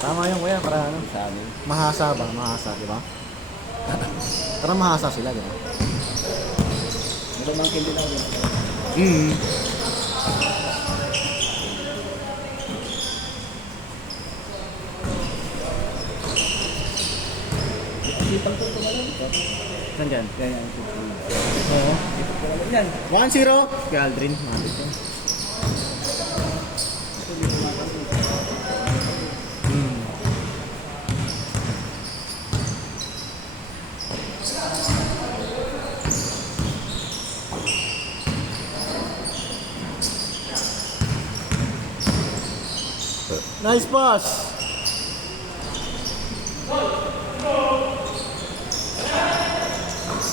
Tama yung kuya, para ano? Sabi. Mahasa ba? Mahasa, di ba? Para mahasa sila, di ba? Pamangkin din ako. Mm. Sipag ko ito malam. Saan dyan? Kaya ang sipag. Oo. Sipag ko malam yan. 1-0. Si Aldrin. Mabit yun. Mm. Nice pass.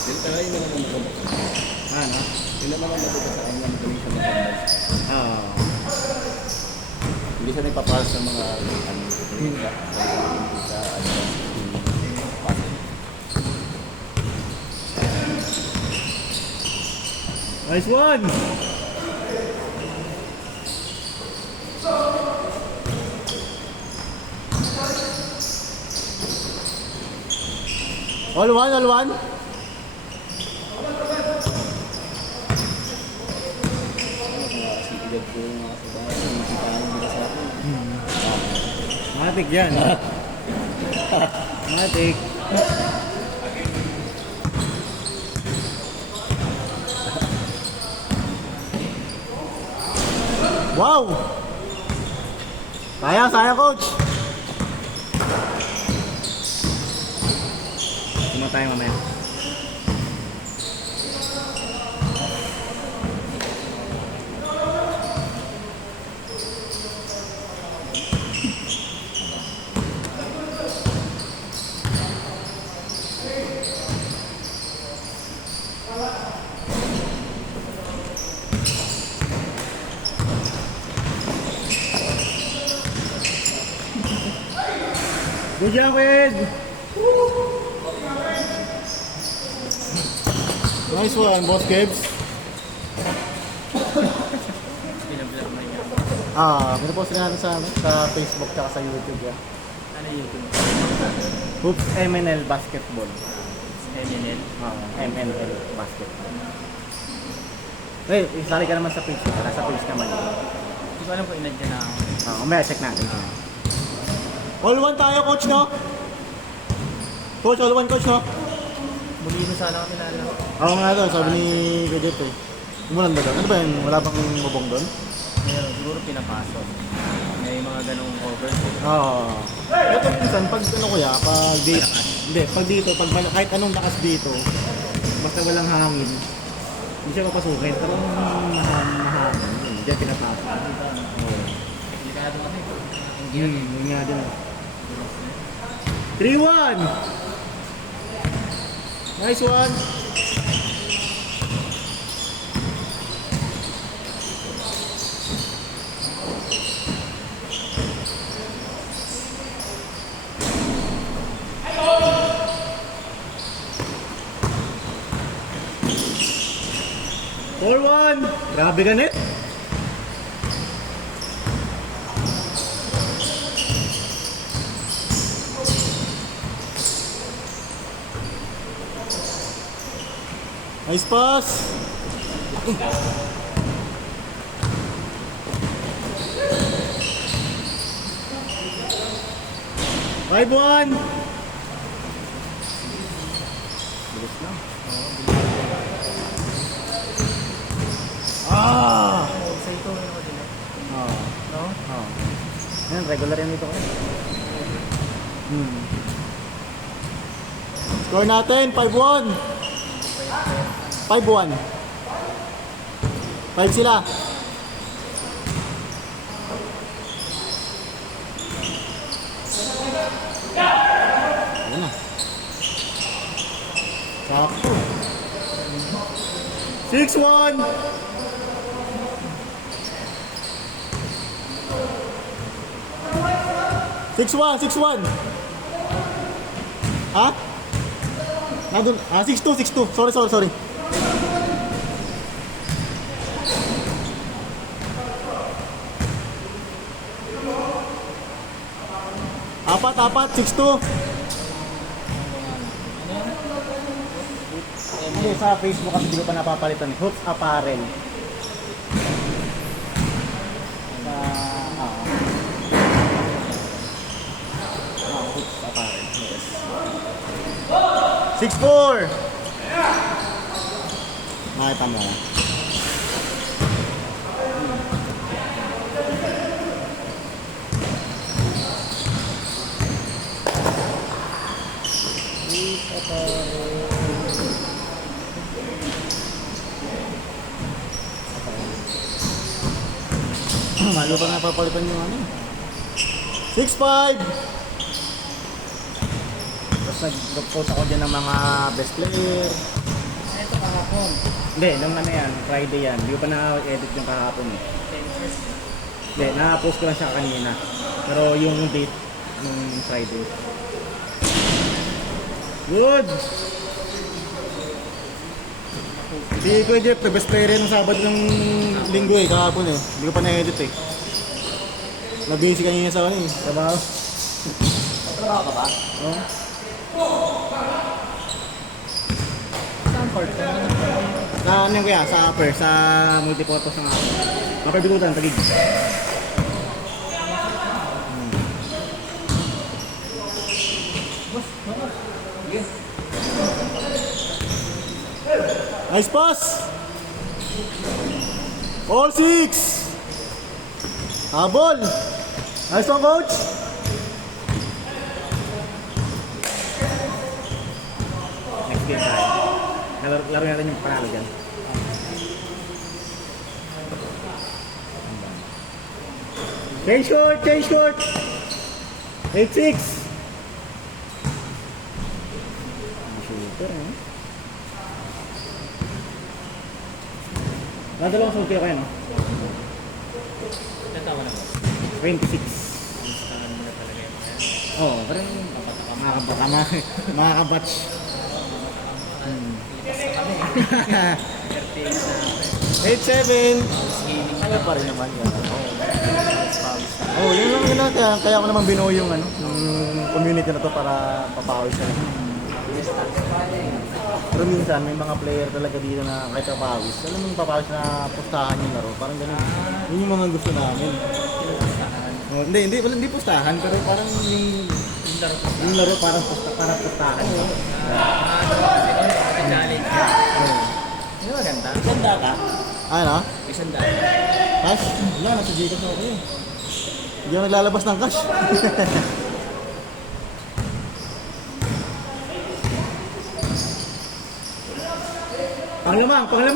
Pero yun naman ang maganda. Ano? Yun naman ang maganda sa kanya. Magaling siya maganda. Oo. Hindi siya nagpaparas ng mga ano. Hindi siya passing. Nice one. All one, all one. Sipigat ko yung mga kasabahan. Nakita ko nila sa akin. Matik yan. Matik. Wow! Sayang coach. Tuma tayo mamaya. Good job, Ed! Nice one, boss Gibbs. Pinapost rin natin sa Facebook at sa YouTube. Yeah. Ano YouTube? Hoops MNL Basketball. MNL? MNL Basketball. Wait, isali ka naman sa page. Nasa page naman yun. Hindi ko alam kung inad dyan na ako. Umaya, check natin. All one tayo, coach, no? Coach, all one, coach, no? Muli mo sana kami na alam. Oo nga doon, sabi ni Gadget eh. Umulan ba doon? Ano ba yun? Wala bang bubong doon? Meron, siguro pinapasok. May mga ganong cover. Oo. Ito minsan, pag ano kuya, pag dito, hindi, pag dito, kahit anong lakas dito, basta walang hangin, hindi siya papasukin. Parang mahangin. Hindi siya pinapasok. Oo. Delikado kasi. Yun nga din. 3-1! Nice one! Four one! Grabe ka net! Nice pass! 5-1! Bilis lang. Ah! Sa ito, ano ko din eh. Oh. No? Oh. Yan, regular yan dito kayo. Score natin, 5-1. 5-1. 5 sila. Ayan na. Sakto. 6-1. 6-1, 6-1. Ha? Nandun, 6-2, 6-2. Sorry. Apat, 6'2". Hindi, sa Facebook kasi hindi ko pa napapalitan. Hoops Apparel. Sa, Hoops Apparel. Yes. 6'4". Nakita mo. Hoops Apparel. Malo pa napapalitan yung ano. 6'5". Tapos nag-post ako dyan ng mga best player. Ito kahapon. Hindi, nung ano yan, Friday yan. Hindi ko pa na-edit yung kahapon eh. Hindi, na-post ko lang siya kanina. Pero yung date, nung Friday. Good! Si Kuya Jeff, best player yan ng Sabado ng Linggo eh, kahapon eh. Hindi ko pa na-edit eh. Na-busy kanina sa ano eh, trabaho. Trabaho ka ba? Oh. Saan court? Sa ano yun kuya? Sa upper, sa multipurpose ng ako. Upper bigutan, tagig. Nice pass! All 6! Habol! Nice one, coach! Next game tayo. Laro natin yung panalo dyan. Change court! Change court! 8-6! Shooter eh. Nadalawang sulti ako yan. Natawa na ba? 26. Listahan mo na talaga yun. Oo, parang makakabatch. Entertain na. 8-7. Kaya pa rin naman yan. Oh, yun lang yun lang. Kaya ako naman binuo yung ano, yung community na to para papawis na. Pero minsan may mga player talaga dito na kahit papawis. Alam mo yung papawis na pustahan yung laro. Parang ganun. Yun yung mga gusto namin. Oh, hindi pustahan, pero parang yung laro parang pustahan. Challenge. Ano maganda? Ganda ka? Ano? Isang daan. Cash? Wala, nasa Gcash ako eh. Hindi ako naglalabas ng cash. Panglamang! Ano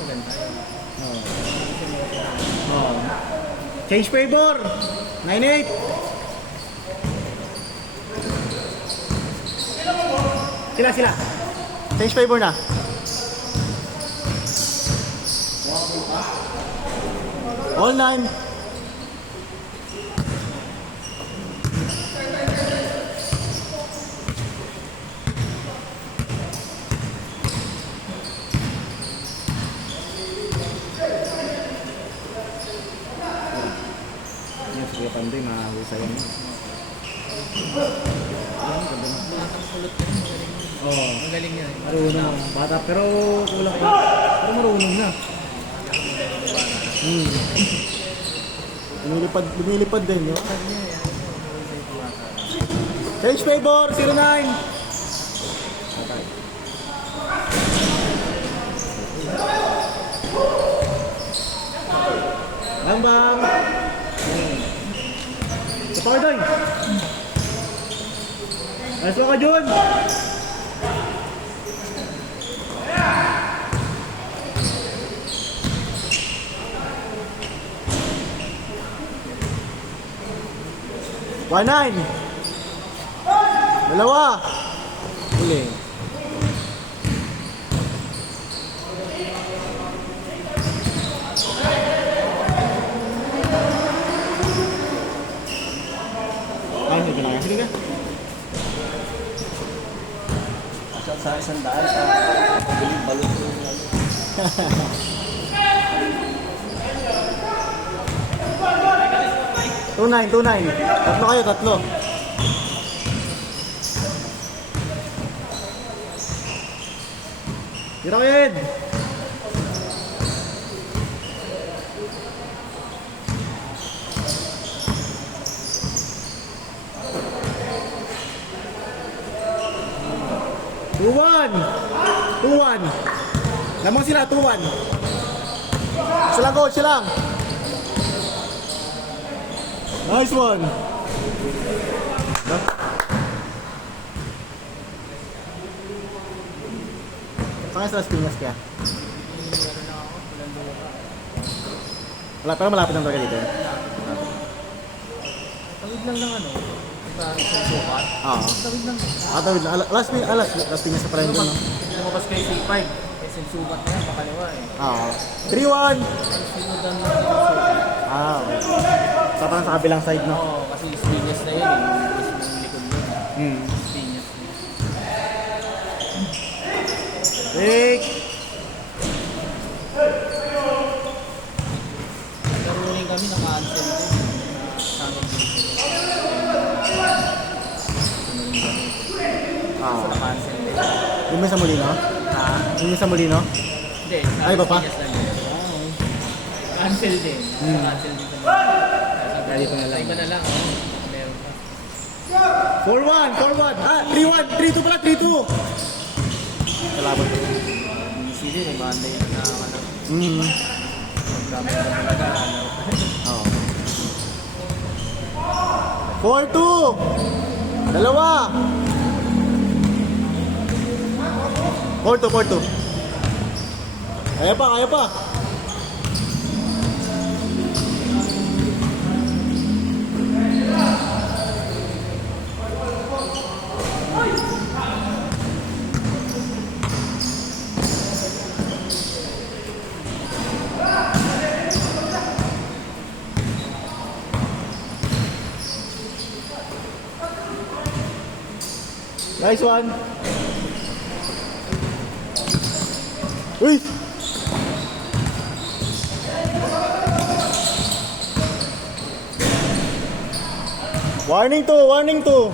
maganda yun? Oh. Change favor! 9-8! Sila! Change favor na. All 9. Yan, si Kuya Pandoy, mahahusay yan. Batang kulot yun. Oo. Magaling yan. Marunong. Bata, pero kulang pa. Pero marunong na. Lumilipad din, no? Change favor, 09! Bang! Sa power doon! Ayos mo ka, Jun! One 9. Dalawa. Uli. Ay, sige na. Sige ka. Sa isang daan sa pabiling balot yung ano. 2-9, 2-9. Tatlo kayo, tatlo. Tira kayo, Ed. Tuwan! Tuwan! Lamang sila, tuwan! Isa lang, coach, isa lang! Nice one! Saan sa Las Piñas kaya? Wala, pero malapit lang talaga dito. Tawid lang ng ano, sa isang sukat. Oo. Tawid lang. Tawid lang. Las Piñas sa pala yun doon, no? Lumabas kayo sa E5. SM sukat na yan, pakaliwa eh. Oo. 3-1! Sinudan na yung sukat. Okay. Sa parang sa kabilang side, no? Oo, kasi Spinyas na yun eh. Mas yung likod yun. Hmm. Spinyas na yun. Take! Pero rin kami naka-cancel din. Kasama din. Oo. So naka-cancel din. Yung sa Molino? Ha? Yung sa Molino? Hindi. sa Ay, iba pa? Spinyas lang yun. Cancel din. Cancel din sa mga. Kaya dito na lang. Iba na lang. Oh. Meron pa. 4-1! 4-1! Ah! 3-1! 3-2 pala! 3-2! Kalaban ko. Easy din eh. Monday na ano. Mm. Magdami na talaga. Oo. 4-2! Dalawa! 4-2, 4-2. Kaya pa, kaya pa! Nice one! Uy! Warning to! Warning to!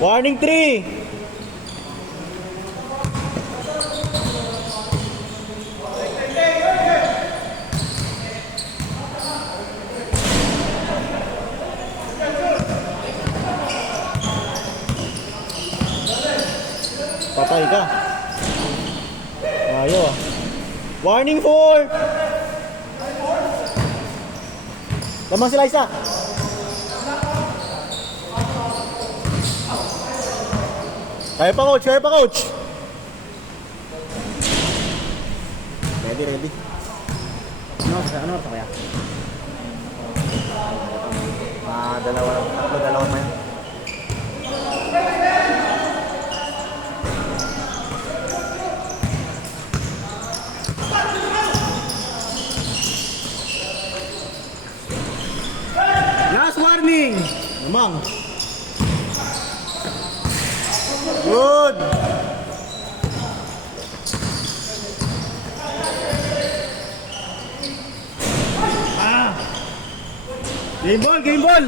Warning 3! Patay ka. Ayaw ah. Warning 4! Lamang sila isa. Kaya pa coach, kaya pa coach. Ready, ready. Ano oras kaya? Dalawa lang. Tatlo, dalawa pa yan. Last warning! Lamang. Good! Game ball, game ball!